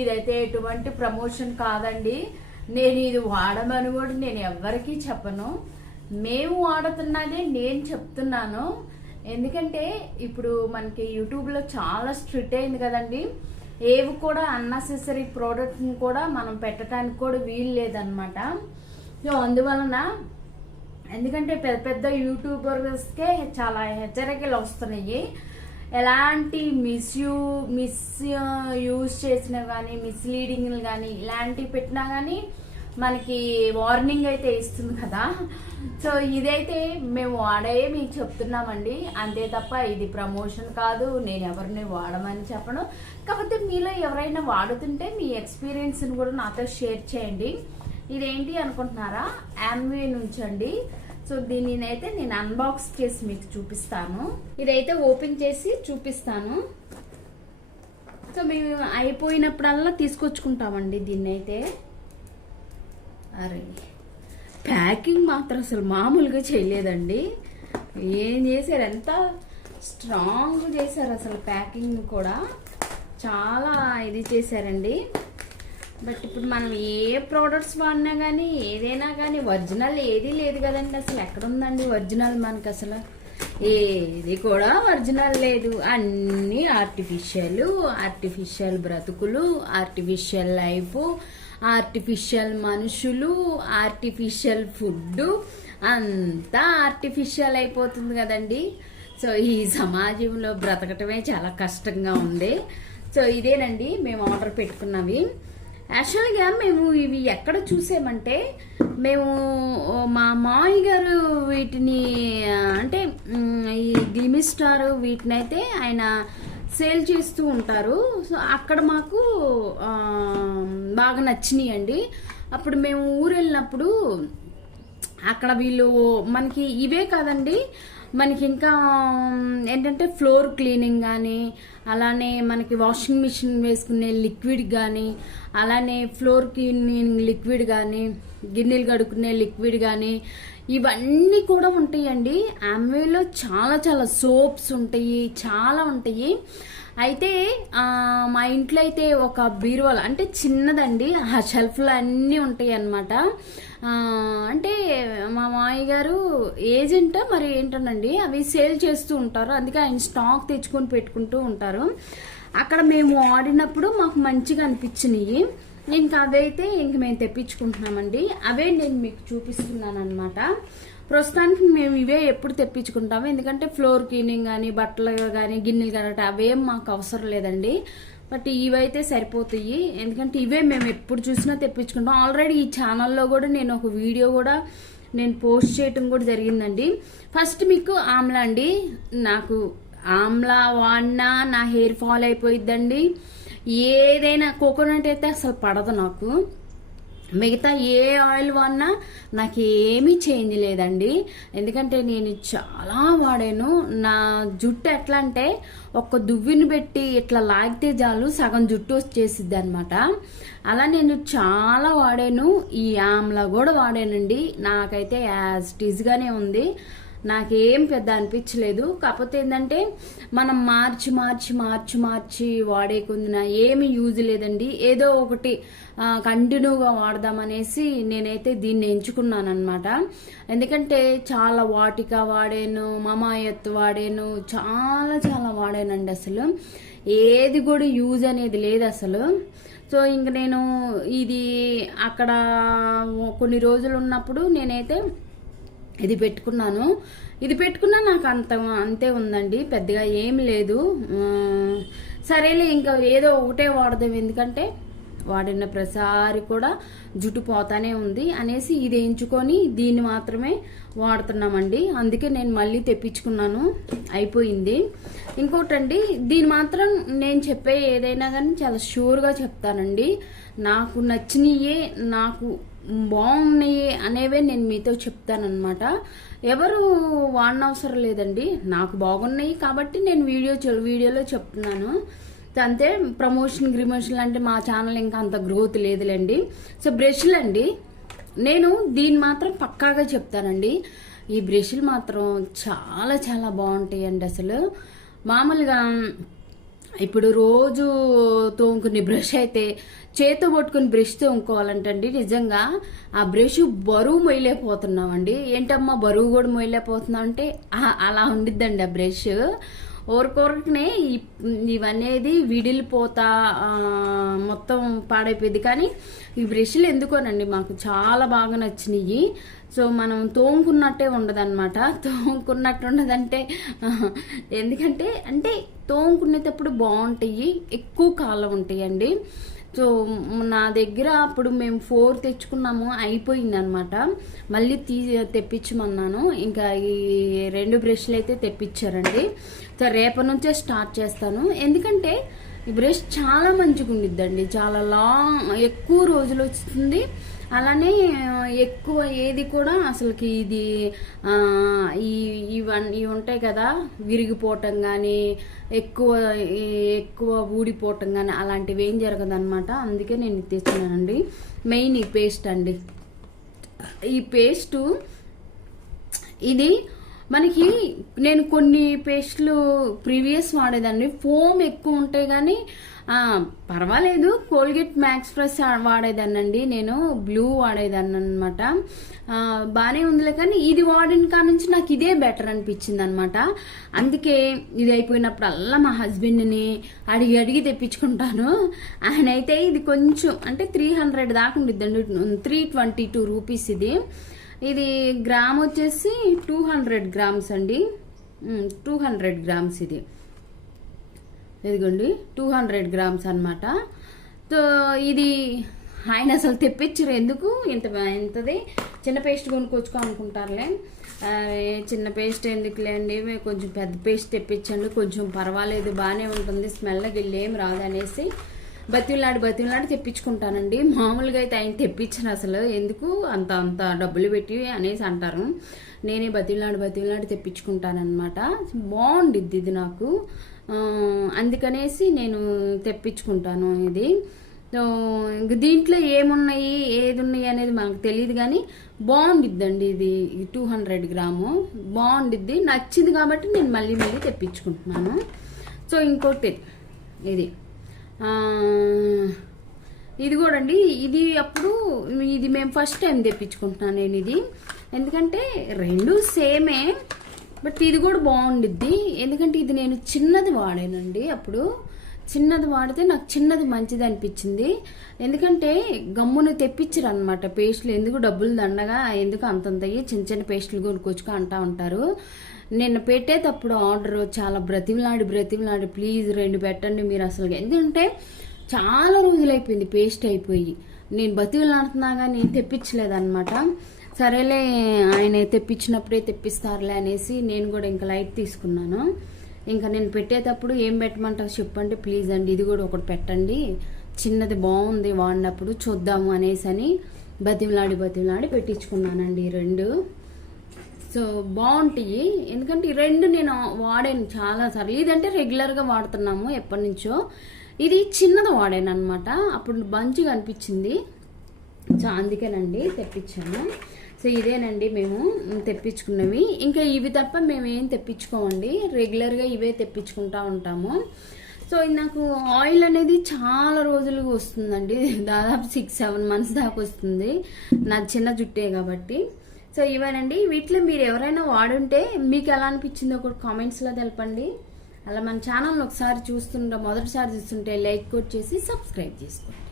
ఇదైతే ఎటువంటి ప్రమోషన్ కాదండి. నేను ఇది వాడమని కూడా నేను ఎవ్వరికీ చెప్పను. మేము వాడుతున్నదే నేను చెప్తున్నాను. ఎందుకంటే ఇప్పుడు మనకి యూట్యూబ్లో చాలా స్ట్రిక్ట్ అయింది కదండి. ఏవి కూడా అన్నెసెసరీ ప్రోడక్ట్ని కూడా మనం పెట్టడానికి కూడా వీలు లేదనమాట సో అందువలన ఎందుకంటే పెద్ద పెద్ద యూట్యూబర్స్కే చాలా హెచ్చరికలు వస్తున్నాయి. ఎలాంటి మిస్యూ మిస్ యూజ్ చేసినా కానీ మిస్లీడింగ్లు కానీ ఇలాంటివి పెట్టినా కానీ మనకి వార్నింగ్ అయితే ఇస్తుంది కదా. సో ఇదైతే మేము వాడే మీకు చెప్తున్నామండి. అంతే తప్ప ఇది ప్రమోషన్ కాదు. నేను ఎవరిని వాడమని చెప్పను. కాకపోతే మీలో ఎవరైనా వాడుతుంటే మీ ఎక్స్పీరియన్స్ని కూడా నాతో షేర్ చేయండి. ఇదేంటి అనుకుంటున్నారా? యామ్వే నుంచి అండి సో దీనిని అయితే నేను అన్బాక్స్ చేసి మీకు చూపిస్తాను. ఇదైతే ఓపెన్ చేసి చూపిస్తాను. సో మేము అయిపోయినప్పుడల్లా తీసుకొచ్చుకుంటామండి దీన్ని అయితే అరే ప్యాకింగ్ మాత్రం అసలు మామూలుగా చేయలేదండి. ఏం చేశారు? ఎంత స్ట్రాంగ్ చేశారు అసలు ప్యాకింగ్ కూడా. చాలా ఇది చేశారండి. బట్ ఇప్పుడు మనం ఏ ప్రోడక్ట్స్ వాడినా కానీ ఏదైనా కానీ ఒరిజినల్ ఏది లేదు కదండి అసలు. ఎక్కడుందండి ఒరిజినల్ మనకి అసలు? ఏది కూడా ఒరిజినల్ లేదు. అన్ని ఆర్టిఫిషియల్ ఆర్టిఫిషియల్ బ్రతుకులు ఆర్టిఫిషియల్ లైఫ్ ఆర్టిఫిషియల్ మనుషులు ఆర్టిఫిషియల్ ఫుడ్ అంతా ఆర్టిఫిషియల్ అయిపోతుంది కదండి. సో ఈ సమాజంలో బ్రతకటమే చాలా కష్టంగా ఉంది. సో ఇదేనండి మేము ఆర్డర్ పెట్టుకున్నవి. యాక్చువల్గా మేము ఇవి ఎక్కడ చూసామంటే మేము మా మామయ్య గారు వీటిని అంటే ఈ గ్లిమి స్టార్ వీటినైతే ఆయన సేల్ చేస్తూ ఉంటారు. సో అక్కడ మాకు బాగా నచ్చినాయి అండి అప్పుడు మేము ఊరు వెళ్ళినప్పుడు అక్కడ వీళ్ళు మనకి ఇవే కాదండి మనకి ఇంకా ఏంటంటే ఫ్లోర్ క్లీనింగ్ కానీ అలానే మనకి వాషింగ్ మిషన్ వేసుకునే లిక్విడ్ కానీ అలానే ఫ్లోర్ క్లీనింగ్ లిక్విడ్ కానీ గిన్నెలు కడుక్కునే లిక్విడ్ కానీ ఇవన్నీ కూడా ఉంటాయండి. అమ్వేలో చాలా చాలా సోప్స్ ఉంటాయి చాలా ఉంటాయి. అయితే మా ఇంట్లో అయితే ఒక బీరువాల్ అంటే చిన్నదండి ఆ షెల్ఫ్లో అన్నీ ఉంటాయి అన్నమాట అంటే మా మామయ్య గారు ఏజెంట్ మరి ఏంటోనండి అవి సేల్ చేస్తూ ఉంటారు. అందుకే ఆయన స్టాక్ తెచ్చుకొని పెట్టుకుంటూ ఉంటారు. అక్కడ మేము ఆడినప్పుడు మాకు మంచిగా అనిపించినాయి. ఇంకా అవైతే ఇంక మేము తెప్పించుకుంటున్నామండి. అవే నేను మీకు చూపిస్తున్నాను అనమాట ప్రస్తుతానికి మేము ఇవే ఎప్పుడు తెప్పించుకుంటాము. ఎందుకంటే ఫ్లోర్ క్లీనింగ్ కానీ బట్టలు కానీ గిన్నెలు కానీ అవేం మాకు అవసరం లేదండి. బట్ ఇవైతే సరిపోతాయి. ఎందుకంటే ఇవే మేము ఎప్పుడు చూసినా తెప్పించుకుంటాం. ఆల్రెడీ ఈ ఛానల్లో కూడా నేను ఒక వీడియో కూడా నేను పోస్ట్ చేయటం కూడా జరిగిందండి. ఫస్ట్ మీకు ఆమ్లా అండి. నాకు ఆమ్లా వాడినా నా హెయిర్ ఫాల్ అయిపోయిద్దండి. ఏదైనా కోకోనట్ అయితే అసలు పడదు నాకు. మిగతా ఏ ఆయిల్ వాడినా నాకు ఏమీ చేంజ్ లేదండి. ఎందుకంటే నేను చాలా వాడాను. నా జుట్టు ఎట్లా అంటే ఒక్క దువ్విని పెట్టి ఇట్లా లాగితే చాలు సగం జుట్టు వచ్చేసిద్ది అనమాట అలా నేను చాలా వాడాను. ఈ ఆమ్లా కూడా వాడానండి. నాకైతే యాజ్ టీజ్గానే ఉంది. నాకేం పెద్ద అనిపించలేదు. కాకపోతే ఏంటంటే మనం మార్చి మార్చి మార్చి మార్చి వాడే కొందిన ఏమి యూజ్ లేదండి. ఏదో ఒకటి కంటిన్యూగా వాడదామనేసి నేనైతే దీన్ని ఎంచుకున్నాను అనమాట ఎందుకంటే చాలా వాటిక వాడాను మమాయత్ వాడాను చాలా చాలా వాడానండి అసలు. ఏది కూడా యూజ్ అనేది లేదు అసలు. సో ఇంక నేను ఇది అక్కడ కొన్ని రోజులు ఉన్నప్పుడు నేనైతే ఇది పెట్టుకున్నాను. ఇది పెట్టుకున్నా నాకు అంత అంతే ఉందండి. పెద్దగా ఏం లేదు. సరేలే ఇంకా ఏదో ఒకటే వాడదాం. ఎందుకంటే వాడిన ప్రతిసారి కూడా జుట్టు పోతానే ఉంది అనేసి ఇది ఎంచుకొని దీన్ని మాత్రమే వాడుతున్నామండి. అందుకే నేను మళ్ళీ తెప్పించుకున్నాను. అయిపోయింది. ఇంకోటండి దీని మాత్రం నేను చెప్పే ఏదైనా కానీ చాలా షూర్గా చెప్తానండి. నాకు నచ్చినయే నాకు బాగున్నాయి అనేవే నేను మీతో చెప్తానన్నమాట. ఎవరు వాడనవసరం లేదండి. నాకు బాగున్నాయి కాబట్టి నేను వీడియో వీడియోలో చెప్తున్నాను. అంతే ప్రమోషన్ గ్రిమోషన్ అంటే మా ఛానల్ ఇంకా అంత గ్రోత్ లేదులేండి. సో బ్రష్లు అండి నేను దీన్ని మాత్రం పక్కాగా చెప్తానండి. ఈ బ్రష్లు మాత్రం చాలా చాలా బాగుంటాయండి అసలు. మామూలుగా ఇప్పుడు రోజు తోముకునే బ్రష్ అయితే చేతితో పట్టుకుని బ్రష్ తోముకోవాలంటండి. నిజంగా ఆ బ్రష్ బరువు మొయ్యలేకపోతున్నామండి. ఏంటమ్మా బరువు కూడా మొయ్యలేకపోతున్నాం అంటే అలా ఉండిద్దండి ఆ బ్రష్. ఊరికొరకనే ఇవనేది విడిలిపోతా మొత్తం పాడైపోయింది. కానీ ఈ బ్రష్లు ఎందుకోనండి? మాకు చాలా బాగా నచ్చినాయి సో మనం తోముకున్నట్టే ఉండదన్నమాట. తోముకున్నట్టు ఉండదంటే ఎందుకంటే అంటే తోముకునేటప్పుడు బాగుంటాయి. ఎక్కువ కాలం ఉంటాయండి. సో నా దగ్గర అప్పుడు మేము ఫోర్ తెచ్చుకున్నాము అయిపోయింది అనమాట మళ్ళీ తీ తెప్పించమన్నాను. ఇంకా ఈ రెండు బ్రష్లు అయితే తెప్పించారండి. సో రేపటి నుంచే స్టార్ట్ చేస్తాను. ఎందుకంటే ఈ బ్రష్ చాలా మంచిగా ఉండిద్దండి చాలా లాంగ్ ఎక్కువ రోజులు వస్తుంది. అలానే ఎక్కువ ఏది కూడా అసలుకి ఇది ఈ ఇవన్నీ ఇవి ఉంటాయి కదా విరిగిపోవటం కానీ ఎక్కువ ఎక్కువ ఊడిపోవటం కానీ అలాంటివి ఏం జరగదనమాట అందుకే నేను తెచ్చున్నానండి మెయిన్ ఈ పేస్ట్ అండి. ఈ పేస్టు ఇది మనకి నేను కొన్ని పేస్ట్లు ప్రీవియస్ వాడేదాన్ని. ఫోమ్ ఎక్కువ ఉంటాయి కానీ పర్వాలేదు. కోల్గేట్ మ్యాక్స్ ఫ్రెష్ వాడేదాన్నండి. నేను బ్లూ వాడేదాన్ని అనమాట బాగానే ఉందిలే కానీ ఇది వాడిన కాడ నుంచి నాకు ఇదే బెటర్ అనిపించింది అనమాట అందుకే ఇది అయిపోయినప్పుడల్లా మా హస్బెండ్ని అడిగి అడిగి తెప్పించుకుంటాను. ఆయన అయితే ఇది కొంచెం అంటే త్రీ హండ్రెడ్ దాకా ఉండిద్దండి. త్రీ ట్వంటీ టూ రూపీస్ ఇది. ఇది గ్రామ్ వచ్చేసి టూ హండ్రెడ్ గ్రామ్స్ అండి. టూ హండ్రెడ్ గ్రామ్స్ ఇది. ఇదిగోండి టూ హండ్రెడ్ గ్రామ్స్ అనమాట సో ఇది ఆయన అసలు తెప్పించరు. ఎందుకు? ఇంత ఇంతది? చిన్న పేస్ట్ కొనుక్కొచ్చుకో అనుకుంటారులే. చిన్న పేస్ట్ ఎందుకులే అండి? కొంచెం పెద్ద పేస్ట్ తెప్పించండి. కొంచెం పర్వాలేదు బాగానే ఉంటుంది. స్మెల్ గిల్లు ఏం రాదు అనేసి బతిలాడి బతిలాడి తెప్పించుకుంటానండి. మామూలుగా అయితే ఆయన తెప్పించను అసలు. ఎందుకు? అంత అంత డబ్బులు పెట్టి అనేసి అంటారు. నేనే బతిలాడి బతిలాడి తెప్పించుకుంటానమాట బాగుండిద్ది ఇది నాకు. అందుకనేసి నేను తెప్పించుకుంటాను ఇది. ఇంక దీంట్లో ఏమున్నాయి ఏది ఉన్నాయి అనేది మనకు తెలియదు కానీ బాగుండిద్దండి ఇది. Two hundred gram. బాగుండిద్ది. నచ్చింది కాబట్టి నేను మళ్ళీ మళ్ళీ తెప్పించుకుంటున్నాను. సో ఇంకోటి ఇది. ఇది కూడా అండి. ఇది అప్పుడు ఇది మేము ఫస్ట్ టైం తెప్పించుకుంటున్నాను నేను ఇది. ఎందుకంటే రెండు సేమే బట్ ఇది కూడా బాగుండిద్ది. ఎందుకంటే ఇది నేను చిన్నది వాడానండి అప్పుడు. చిన్నది వాడితే నాకు చిన్నది మంచిది అనిపించింది. ఎందుకంటే గమ్మును తెప్పించరు అనమాట పేస్టులు. ఎందుకు డబ్బులు దండగా ఎందుకు అంతంతయ్యి చిన్న చిన్న పేస్టులు కొనుక్కొచ్చుకో అంటా ఉంటారు. నిన్న పెట్టేటప్పుడు ఆర్డర్ చాలా బ్రతిమలాడి బ్రతిమలాడి ప్లీజ్ రెండు పెట్టండి మీరు అసలు ఎందుకంటే చాలా రోజులైపోయింది పేస్ట్ అయిపోయి. నేను బతిమలాడుతున్నా కానీ తెప్పించలేదన్నమాట. సరేలే ఆయన తెప్పించినప్పుడే తెప్పిస్తారులే అనేసి నేను కూడా ఇంకా లైట్ తీసుకున్నాను. ఇంకా నేను పెట్టేటప్పుడు ఏం పెట్టమంటారు చెప్పండి ప్లీజ్ అండి ఇది కూడా ఒకటి పెట్టండి. చిన్నది బాగుంది వాడినప్పుడు చూద్దాము అనేసి అని బతిమలాడి బతిమలాడి పెట్టించుకున్నానండి ఈ రెండు. సో బాగుంటాయి. ఎందుకంటే ఈ రెండు నేను వాడాను చాలా సార్లు. ఇదంటే రెగ్యులర్గా వాడుతున్నాము ఎప్పటి నుంచో ఇది చిన్నది వాడాను అనమాట అప్పుడు మంచిగా అనిపించింది సో అందుకేనండి తెప్పించాను. సో ఇదేనండి మేము తెప్పించుకున్నవి. ఇంకా ఇవి తప్ప మేము ఏం తెప్పించుకోమండి. రెగ్యులర్గా ఇవే తెప్పించుకుంటా ఉంటాము. సో నాకు ఆయిల్ అనేది చాలా రోజులుగా వస్తుందండి. దాదాపు సిక్స్ సెవెన్ మంత్స్ దాకా వస్తుంది. నా చిన్న జుట్టే కాబట్టి. సో ఇవేనండి. వీటిలో మీరు ఎవరైనా వాడుంటే మీకు ఎలా అనిపించిందో ఒకటి కామెంట్స్లో తెలపండి. అలా మన ఛానల్ని ఒకసారి చూస్తుంటే మొదటిసారి చూస్తుంటే లైక్ కొట్ చేసి సబ్స్క్రైబ్ చేసుకోండి.